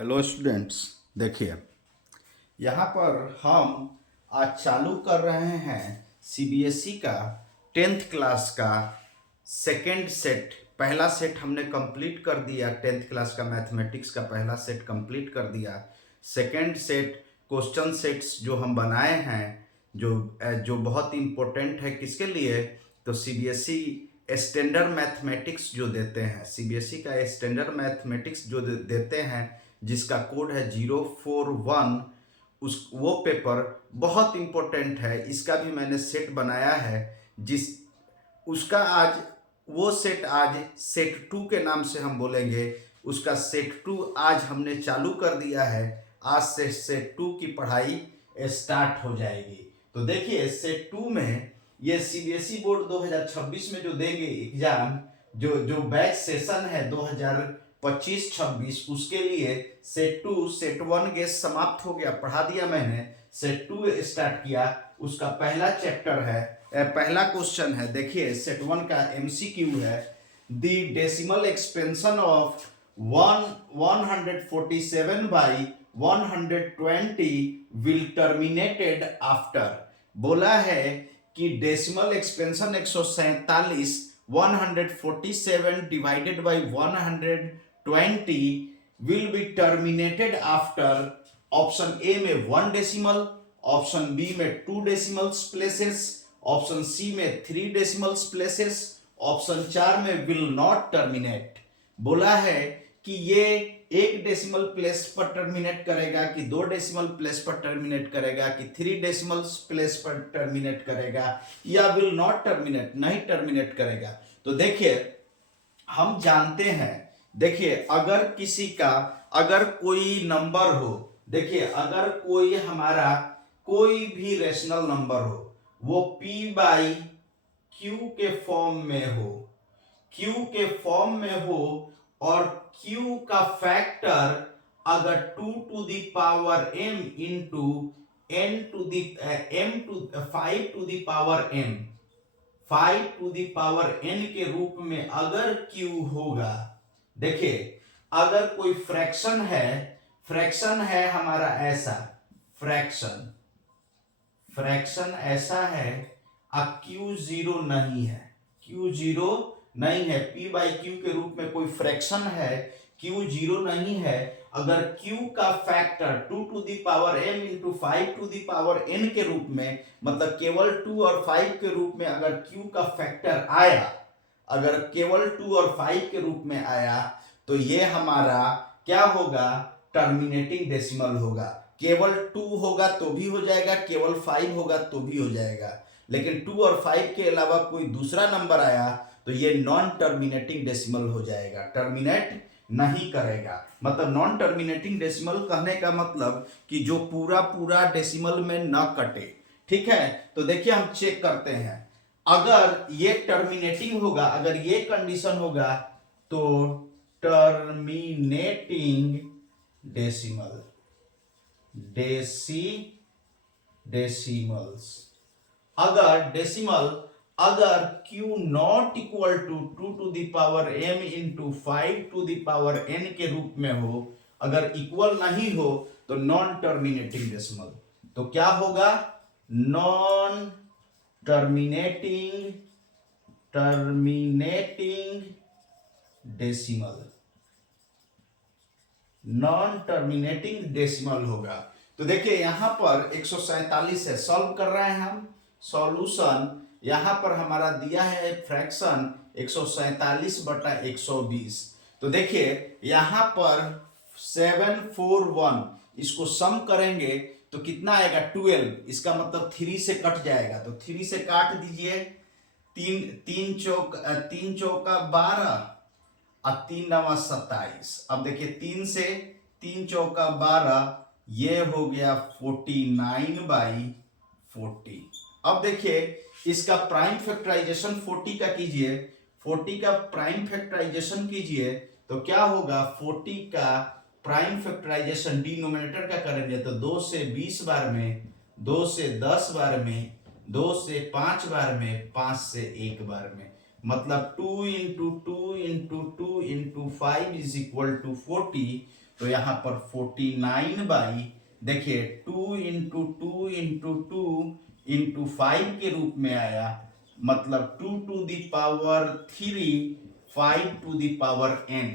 Hello students, देखिए यहाँ पर हम आज चालू कर रहे हैं सीबीएसई का 10th क्लास का सेकेंड सेट। पहला सेट हमने कंप्लीट कर दिया, 10th क्लास का मैथमेटिक्स का पहला सेट कंप्लीट कर दिया। सेकेंड सेट क्वेश्चन सेट्स जो हम बनाए हैं, जो जो बहुत इम्पोर्टेंट है किसके लिए, तो सीबीएसई स्टैंडर्ड मैथमेटिक्स जो देते हैं, सीबीएसई का स्टैंडर्ड मैथमेटिक्स जो देते हैं जिसका कोड है 041, वो पेपर बहुत इम्पोर्टेंट है। इसका भी मैंने सेट बनाया है, जिस उसका आज वो सेट आज सेट 2 के नाम से हम बोलेंगे। उसका सेट 2 आज हमने चालू कर दिया है। आज से सेट 2 की पढ़ाई स्टार्ट हो जाएगी। तो देखिए सेट 2 में ये सीबीएसई बोर्ड 2026 में जो देंगे एग्जाम, जो जो बैच सेशन है 2025-26, उसके लिए सेट 2 सेट 1 गेस समाप्त हो गया, पढ़ा दिया मैंने। सेट 2 स्टार्ट किया, उसका पहला चैप्टर है, पहला क्वेश्चन है। देखिए सेट 1 का एमसीक्यू है, the decimal expansion of 147 by 120 will terminated after. बोला है कि decimal expansion 147 147 divided by 120 will be terminated after. Option A में 1 डेसिमल, ऑप्शन बी में 2 डेसिमल्स प्लेसेस, ऑप्शन सी में 3 डेसिमल्स प्लेसेस, ऑप्शन 4 में विल नॉट टर्मिनेट। बोला है कि ये 1 डेसिमल प्लेस पर टर्मिनेट करेगा कि 2 डेसिमल प्लेस पर टर्मिनेट करेगा कि 3 डेसिमल प्लेस पर टर्मिनेट करेगा, या विल नॉट टर्मिनेट, नहीं टर्मिनेट करेगा। तो देखिए हम जानते हैं, देखिए अगर किसी का, अगर कोई नंबर हो, देखिए अगर कोई हमारा कोई भी रेशनल नंबर हो, वो p बाई क्यू के फॉर्म में हो, q के फॉर्म में हो, और q का फैक्टर अगर 2 to the power m into n to the m to 5 to the power m 5 to the power n के रूप में अगर q होगा। देखिए अगर कोई फ्रैक्शन है हमारा ऐसा, फ्रैक्शन ऐसा है, अब q जीरो नहीं है, q जीरो नहीं है, p बाई क्यू के रूप में कोई फ्रैक्शन है, q जीरो नहीं है। अगर q का factor 2 to the power m into 5 to the power n के रूप में, मतलब केवल 2 और 5 के रूप में अगर q का फैक्टर आया, अगर केवल 2 और 5 के रूप में आया, तो ये हमारा क्या होगा, टर्मिनेटिंग डेसिमल होगा। केवल 2 होगा तो भी हो जाएगा, केवल 5 होगा तो भी हो जाएगा, लेकिन 2 और 5 के अलावा कोई दूसरा नंबर आया तो ये नॉन टर्मिनेटिंग डेसिमल हो जाएगा, टर्मिनेट नहीं करेगा। मतलब नॉन टर्मिनेटिंग डेसिमल कहने का मतलब कि जो पूरा पूरा डेसिमल में न कटे। ठीक है, तो देखिए हम चेक करते हैं, अगर ये टर्मिनेटिंग होगा, अगर ये कंडीशन होगा तो टर्मिनेटिंग डेसिमल, डेसिमल्स, अगर q not equal to 2 to the power m into 5 to the power n के रूप में हो, अगर इक्वल नहीं हो तो नॉन टर्मिनेटिंग डेसिमल। तो क्या होगा, non terminating decimal, non terminating decimal होगा। तो देखिए यहां पर 147 है, सॉल्व कर रहे हैं हम। सॉल्यूशन यहां पर हमारा दिया है फ्रैक्शन 147 बटा 120। तो देखिए यहां पर 741, इसको सम करेंगे तो कितना आएगा, 12। इसका मतलब 3 से कट जाएगा, तो 3 से काट दीजिए, 3 चौका 12 और 3 नवा 27। अब देखिए 3 से 3 चौका 12, ये हो गया 49 बाई 40। अब देखिए इसका प्राइम फैक्टराइजेशन 40 का कीजिए, 40 का प्राइम फैक्टराइजेशन कीजिए तो क्या होगा, 40 का प्राइम फैक्टराइजेशन डिनोमिनेटर का करेंगे तो 2 से 20 बार में, 2 से 10 बार में, 2 से 5 बार में, 5 से 1 बार में, मतलब 2 into 2 into 2 into 5 is equal to 40। तो यहाँ पर 49 बाई देखिए 2 इंटू 2 इंटू 2 इंटू 5 के रूप में आया, मतलब 2 to the power 3 5 to the power n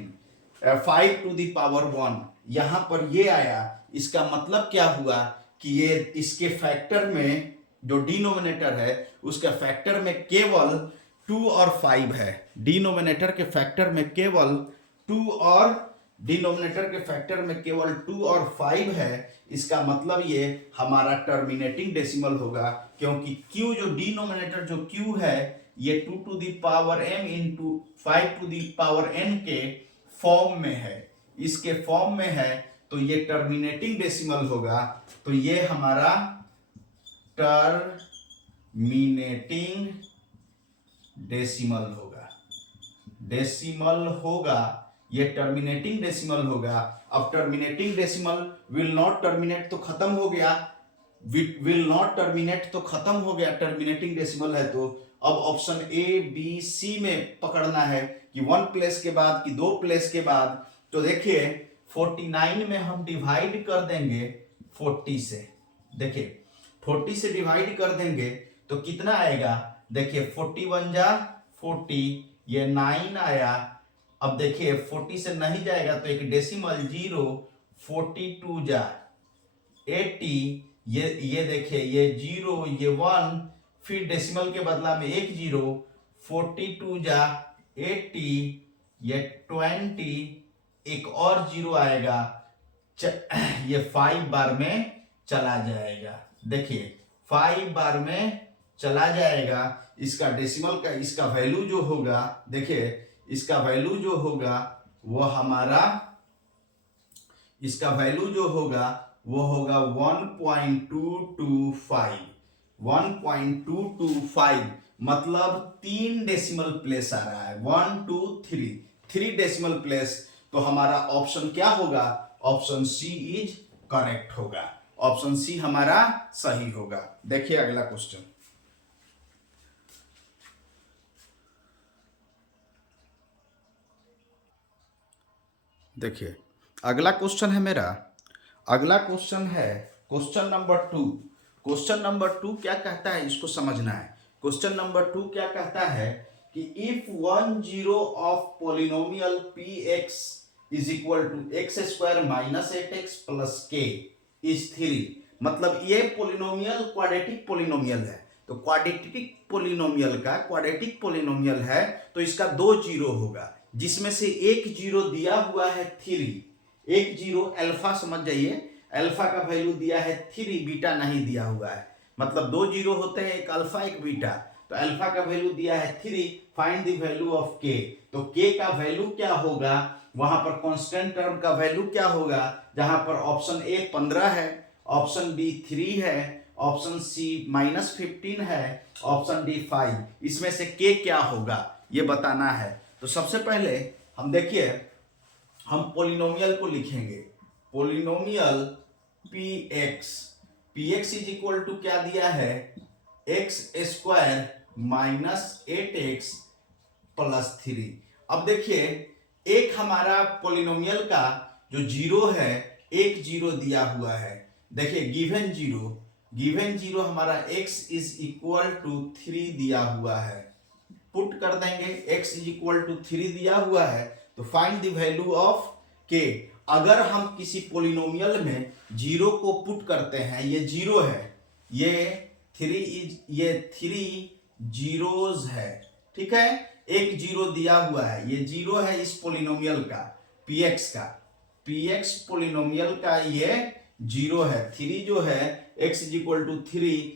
5 to the power 1 यहाँ पर ये आया। इसका मतलब क्या हुआ कि ये इसके फैक्टर में जो डिनोमिनेटर है उसका फैक्टर में केवल 2 और 5 है। डिनोमिनेटर के फैक्टर में केवल 2 और डिनोमिनेटर के फैक्टर में केवल 2 और 5 है। इसका मतलब ये हमारा टर्मिनेटिंग डेसिमल होगा, क्योंकि q जो डिनोमिनेटर जो q है ये 2 to the power m into 5 to the power n के फॉर्म में है, इसके फॉर्म में है, तो ये टर्मिनेटिंग डेसिमल होगा। तो ये हमारा टर्मिनेटिंग डेसिमल होगा, डेसिमल होगा, ये टर्मिनेटिंग डेसिमल होगा। अब terminating decimal will not terminate तो खत्म हो गया, विल नॉट टर्मिनेट तो खत्म हो गया, टर्मिनेटिंग डेसिमल है। तो अब ऑप्शन ए बी सी में पकड़ना है कि 1 प्लेस के बाद कि 2 प्लेस के बाद। तो देखिए 49 में हम डिवाइड कर देंगे 40 से, देखिए 40 से डिवाइड कर देंगे तो कितना आएगा, देखिए 41 जा 40, ये 9 आया। अब देखिए 40 से नहीं जाएगा तो एक डेसिमल 0, 42 जा 80, ये देखिए ये 0 ये 1, फिर डेसिमल के बदला में एक 0, 42 जा 80, ये 20, एक और 0 आएगा, ये 5 बार में चला जाएगा। देखिए 5 बार में चला जाएगा। इसका डेसिमल का इसका वैल्यू जो होगा, देखिए इसका वैल्यू जो होगा वो हमारा, इसका वैल्यू जो होगा वो होगा 1.225, 1.225, मतलब 3 डेसिमल प्लेस आ रहा है, 1 2 3, 3 डेसिमल प्लेस। तो हमारा ऑप्शन क्या होगा, ऑप्शन सी इज करेक्ट होगा, ऑप्शन सी हमारा सही होगा। देखिए अगला क्वेश्चन, देखिए अगला क्वेश्चन है मेरा, अगला क्वेश्चन है क्वेश्चन नंबर 2। क्वेश्चन नंबर 2 क्या कहता है इसको समझना है। क्वेश्चन नंबर 2 क्या कहता है कि if 1 zero of polynomial px is equal to x square minus 8x plus k is 3, मतलब ये पोलिनोमियल क्वाड्रेटिक पोलिनोमियल है। तो क्वाड्रेटिक पोलिनोमियल का क्वाड्रेटिक पोलिनोमियल है तो इसका 2 जीरो होगा, जिसमें से एक जीरो दिया हुआ है 3, एक जीरो अल्फा समझ जाइए, अल्फा का वैल्यू दिया है 3, बीटा नहीं दिया हुआ है, मतलब 2 जीरो होते हैं, एक अल्फा एक बीटा। तो अल्फा का वैल्यू दिया है 3, फाइंड द वैल्यू ऑफ के। तो के का वैल्यू क्या होगा, वहां पर कांस्टेंट टर्म का वैल्यू क्या होगा, जहां पर ऑप्शन ए 15 है, ऑप्शन बी 3 है, ऑप्शन सी -15 है, ऑप्शन डी 5, इसमें से के क्या होगा ये बताना है। तो सबसे पहले हम देखिए, हम पोलिनोमियल को लिखेंगे, polynomial px is equal to क्या दिया है, x square minus 8x plus 3। अब देखिए एक हमारा पोलिनोमियल का जो जीरो है, एक जीरो दिया हुआ है, देखिए गिवन जीरो हमारा x इज इक्वल टू 3 दिया हुआ है, पुट कर देंगे, x इज इक्वल टू 3 दिया हुआ है। तो find the value of k। अगर हम किसी पोलिनोमियल में जीरो को पुट करते हैं, ये जीरो है, ये 3 जीरोज है, ठीक है, एक जीरो दिया हुआ है, ये जीरो है इस पोलिनोमियल का px पोलिनोमियल का ये जीरो है, 3 जो है x is equal to 3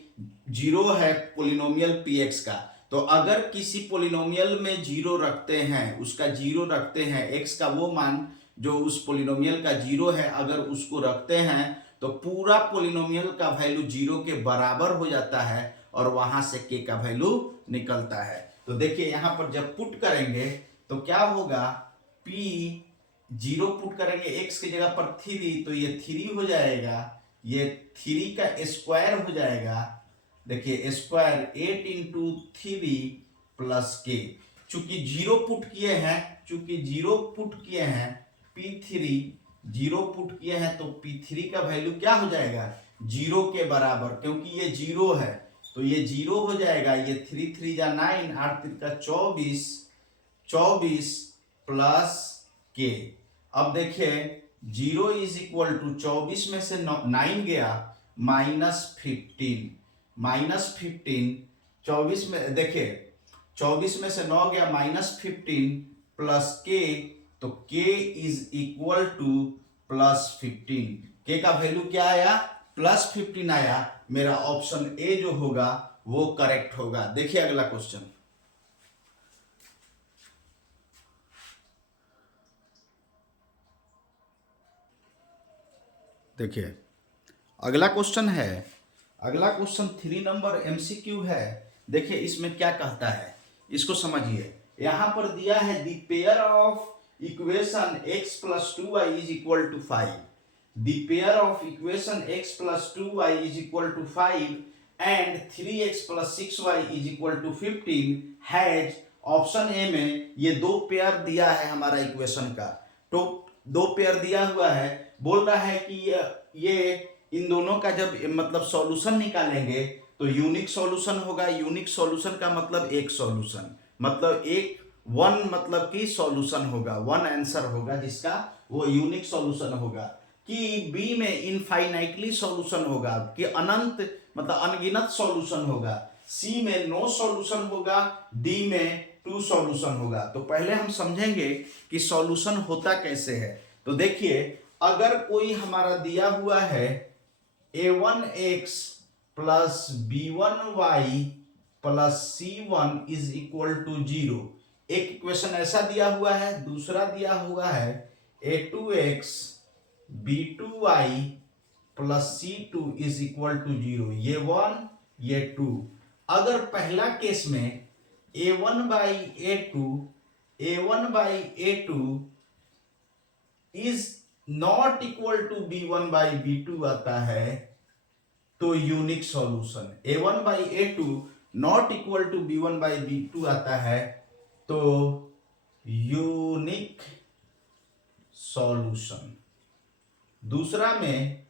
zero है पोलिनोमियल px का। तो अगर किसी पोलिनोमियल में जीरो रखते हैं, उसका जीरो रखते हैं, x का वो मान जो उस पोलिनोमियल का जीरो है, अगर उसको रखते हैं तो पूरा पोलिनोमियल का वैल्यू जीरो के बराबर हो जाता है और वहां से k का वैल्यू निकलता है। तो देखिए यहां पर जब पुट करेंगे तो क्या होगा, p जीरो पुट करेंगे x की जगह पर 3, तो ये 3 हो जाएगा, ये 3 का स्क्वायर हो जाएगा, देखिए स्क्वायर 8 इंटू 3 प्लस के। चूंकि जीरो पुट किए हैं, p3 जीरो पुट किए हैं तो P3 का वैल्यू क्या हो जाएगा, जीरो के बराबर, क्योंकि ये जीरो है तो ये जीरो हो जाएगा। ये 3 3 जा 9, 8 3 का 24, 24 प्लस के। अब देखिए जीरो इज इक्वल टू 24 में से 9 गया -15, -15, 24 में देखिए 24 में से 9 गया -15 प्लस के, तो के इज इक्वल टू +15। के का वैल्यू क्या आया, +15 आया। मेरा ऑप्शन ए जो होगा वो करेक्ट होगा। देखिए अगला क्वेश्चन, देखिए अगला क्वेश्चन है, अगला क्वेश्चन 3 नंबर एमसीक्यू है। देखिए इसमें क्या कहता है, इसको समझिए। यहां पर दिया है the pair of equation x + 2y = 5। The pair of equation x + 2y = 5 and 3x + 6y = 15 has, option A में ये दो पेयर दिया है हमारा इक्वेशन का, तो दो पेयर दिया हुआ है। बोल रहा है कि ये इन दोनों का जब मतलब सॉल्यूशन निकालेंगे तो यूनिक सॉल्यूशन होगा। यूनिक सॉल्यूशन का मतलब एक सॉल्यूशन, मतलब एक वन, मतलब कि सॉल्यूशन होगा, वन आंसर होगा जिसका वो यूनिक सॉल्यूशन होगा। कि बी में इनफाइनाइटली सॉल्यूशन होगा, कि अनंत मतलब अनगिनत सॉल्यूशन होगा। सी में नो सॉल्यूशन होगा, डी में 2 सॉल्यूशन होगा। तो पहले हम समझेंगे कि सॉल्यूशन होता कैसे है। तो देखिए अगर कोई हमारा दिया हुआ है a1x plus b1y plus c1 is equal to 0, एक इक्वेशन ऐसा दिया हुआ है। दूसरा दिया हुआ है a2x b2y plus c2 is equal to 0, ये 1 ये 2। अगर पहला केस में a1 by a2 is not equal to b1 by b2 आता है तो unique solution. a1 by a2 not equal to b1 by b2 आता है तो यूनिक सॉल्यूशन। दूसरा में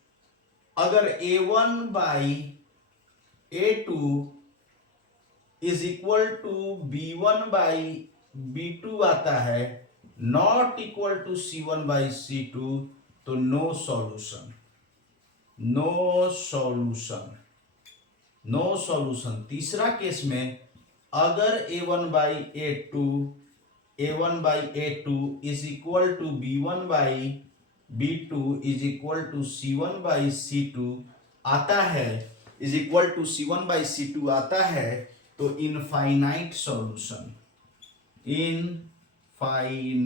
अगर a1 by a2 is equal to b1 by b2 आता है, not equal to c1 by c2, तो no solution, no solution, no solution. तीसरा केस में अगर a1 by a2 is equal to b1 by b2 is equal to c1 by c2 आता है, is equal to c1 by c2 आता है, तो infinite solution, infinite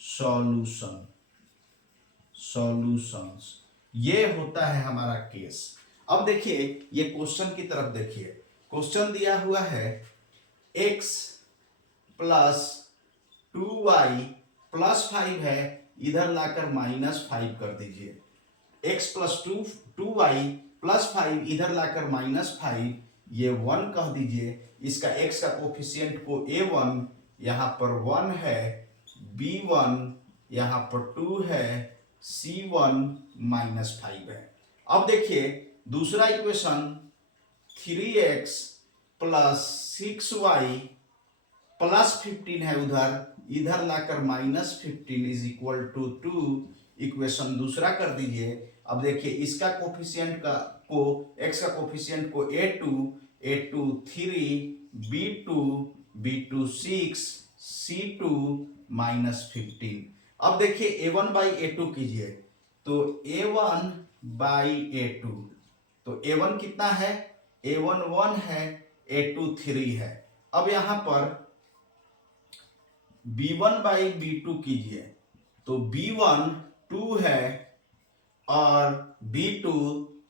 solution, solutions, ये होता है हमारा केस। अब देखिए ये क्वेश्चन की तरफ देखिए। क्वेश्चन दिया हुआ है x प्लस 2y प्लस 5 है, इधर लाकर -5 कर दीजिए। x प्लस 2y प्लस 5 इधर लाकर -5, ये 1 कह दीजिए। इसका x का कोफिशिएंट को a1 यहाँ पर 1 है, b1 यहाँ पर 2 है, c1 -5 है। अब देखिए दूसरा equation 3x plus 6y plus 15 है, उधर इधर लाकर -15 इज इक्वल टू 2, इक्वेशन दूसरा कर दीजिए। अब देखिए इसका कोफिशिएंट को x का कोफिशिएंट को a2 3, b2 6, c2 -15। अब देखिए a1 बाई a2 कीजिए, तो a1 बाई a2, तो a1 कितना है, a1 1 है, a2 3 है। अब यहां पर b1 बाई b2 कीजिए, तो b1 2 है और b2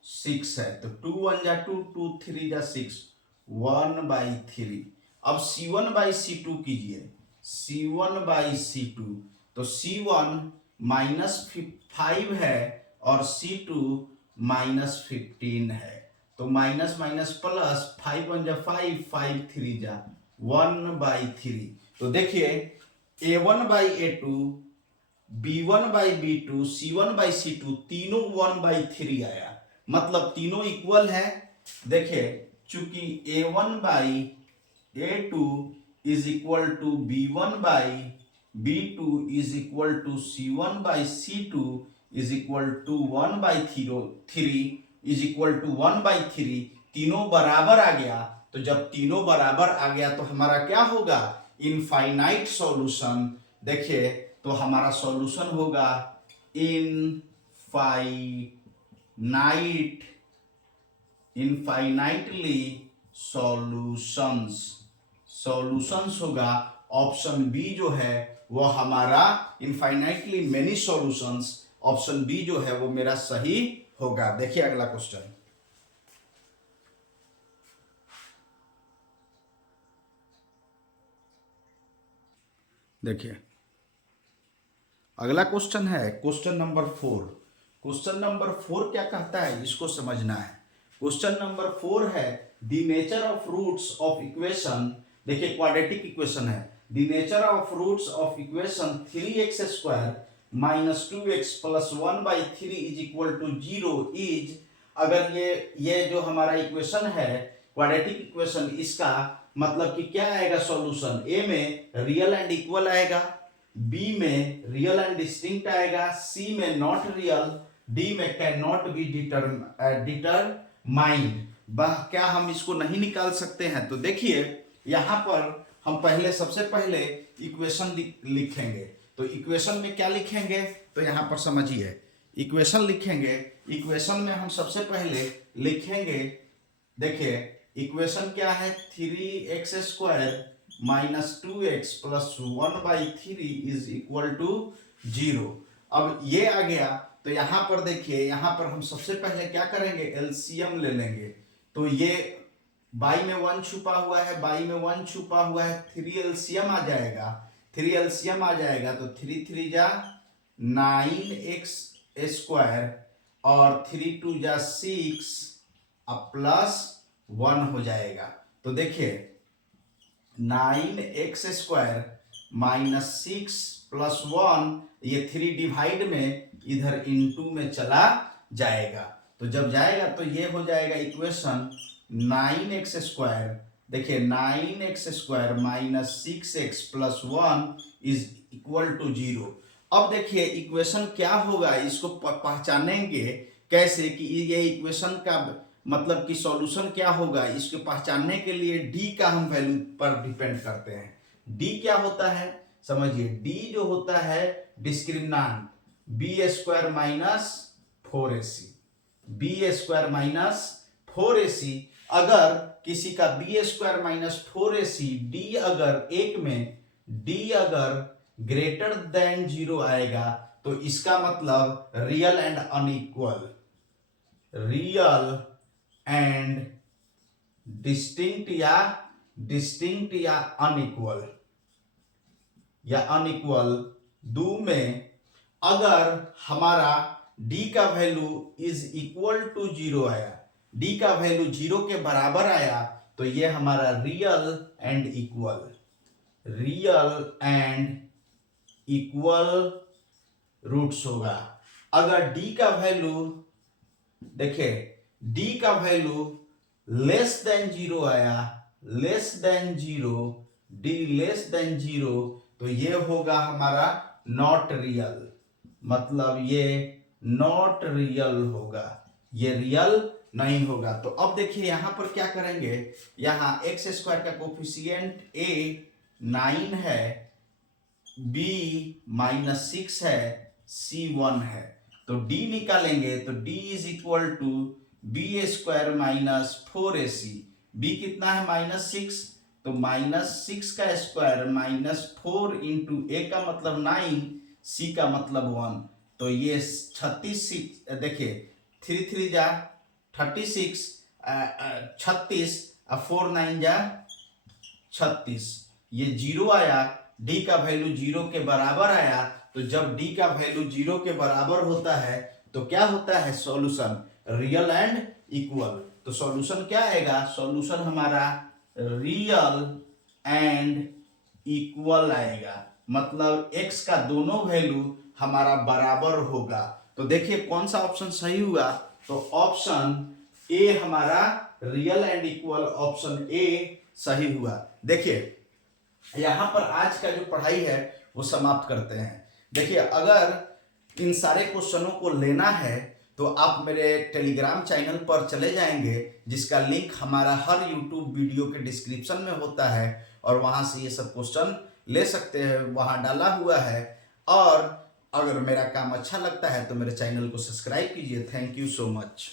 6 है, तो 2 1 जा 2, 2 3 जा 6, 1 बाई 3। अब c1 बाई c2 कीजिए, c1 बाई c2, तो c1 -5 है और c2 -15 है, तो माइनस माइनस प्लस, 5 1 जा 5, 5 3 जा 1 बाई 3। तो देखिए a1 by a2 B1/B2 C1/C2 तीनों 1/3 आया, मतलब तीनों इक्वल है। देखिए चूंकि A1/A2 is equal to B1/B2 is equal to C1/C2 is equal to 1/3 is equal to 1/3, तीनों बराबर आ गया। तो जब तीनों बराबर आ गया तो हमारा क्या होगा, इनफाइनाइट सॉल्यूशन। देखिए तो हमारा सॉल्यूशन होगा इनफाइनाइटली सॉल्यूशंस होगा। ऑप्शन बी जो है वो हमारा infinitely many solutions, option B जो है वो मेरा सही होगा। देखिए अगला क्वेश्चन, देखिए अगला क्वेश्चन है क्वेश्चन नंबर 4। क्वेश्चन नंबर 4 क्या कहता है, इसको समझना है। क्वेश्चन नंबर 4 है the nature of roots of equation. देखिए क्वाड्रेटिक इक्वेशन है। The nature of roots of equation 3x² minus 2x plus 1/3 is equal to 0 is. अगर ये जो हमारा इक्वेशन है क्वाड्रेटिक इक्वेशन, इसका मतलब कि क्या आएगा सॉल्यूशन, ए में रियल एंड इक्वल आएगा, बी में रियल एंड डिस्टिंक्ट आएगा, सी में नॉट रियल, डी में कैन नॉट बी डिटरमाइंड। क्या हम इसको नहीं निकाल सकते हैं? तो देखिए यहां पर हम पहले सबसे पहले इक्वेशन लिखेंगे। तो इक्वेशन में क्या लिखेंगे, तो यहां पर समझिए इक्वेशन लिखेंगे। इक्वेशन में हम सबसे पहले लिखेंगे, देखिए इक्वेशन क्या है, 3x² minus 2x plus 1/3 is equal to 0। अब ये आ गया तो यहां पर देखिए, यहां पर हम सबसे पहले क्या करेंगे, एलसीएम ले लेंगे। तो ये बाई में 1 छुपा हुआ है, बाई में 1 छुपा हुआ है, 3 एलसीएम आ जाएगा, 3 एलसीएम आ जाएगा तो 3 3 जा 9x² और 3 2 जा 6 अब प्लस 1 हो जाएगा। तो देखिए 9x² माइनस 6 प्लस 1, ये 3 डिवाइड में इधर इनटू में चला जाएगा। तो जब जाएगा तो ये हो जाएगा इक्वेशन 9x²। देखिए 9x² minus 6x plus 1 is equal to 0। अब देखिए इक्वेशन क्या होगा, इसको पहचानेंगे कैसे कि ये इक्वेशन का मतलब कि सॉल्यूशन क्या होगा। इसको पहचानने के लिए डी का हम वैल्यू पर डिपेंड करते हैं। डी क्या होता है समझिए, डी जो होता है डिस्क्रिमिनांट b² minus 4ac, b² minus 4ac। अगर किसी का b² माइनस 4ac डी अगर एक में डी अगर ग्रेटर देन 0 आएगा तो इसका मतलब real and unequal, real and distinct या अनइक्वल दो में अगर हमारा d का वैल्यू इज इक्वल टू 0 आया, d का वैल्यू 0 के बराबर आया तो ये हमारा रियल एंड इक्वल रूट्स होगा। अगर d का वैल्यू देखिए d का वैल्यू लेस देन 0 आया, less than 0, d less than 0 तो ये होगा हमारा नॉट रियल, मतलब ये नॉट रियल होगा, ये रियल नहीं होगा। तो अब देखिए यहां पर क्या करेंगे, यहां x² का कोफिशिएंट a 9 है, b -6 है, c 1 है। तो d निकालेंगे तो d is equal to b² minus 4ac। b कितना है -6, तो -6 का स्क्वायर माइनस 4 इंटू a का मतलब 9, c का मतलब 1। तो ये 36, देखिए 3 3 जा 36, 36 और 4 9 जा 36, ये 0 आया, d का वैल्यू 0 के बराबर आया। तो जब d का वैल्यू 0 के बराबर होता है तो क्या होता है, सॉल्यूशन रियल एंड इक्वल। तो सॉल्यूशन क्या आएगा, सॉल्यूशन हमारा रियल एंड इक्वल आएगा, मतलब x का दोनों वैल्यू हमारा बराबर होगा। तो देखिए कौन सा ऑप्शन सही हुआ, तो ऑप्शन ए हमारा real and equal, option A सही हुआ। देखिए यहां पर आज का जो पढ़ाई है वो समाप्त करते हैं। देखिए अगर इन सारे क्वेश्चनों को लेना है तो आप मेरे टेलीग्राम चैनल पर चले जाएंगे, जिसका लिंक हमारा हर यूट्यूब वीडियो के डिस्क्रिप्शन में होता है, और वहां से ये सब क्वेश्चन ले सकते हैं, वहां डाला हुआ है। और अगर मेरा काम अच्छा लगता है तो मेरे चैनल को सब्सक्राइब कीजिए। Thank you so much.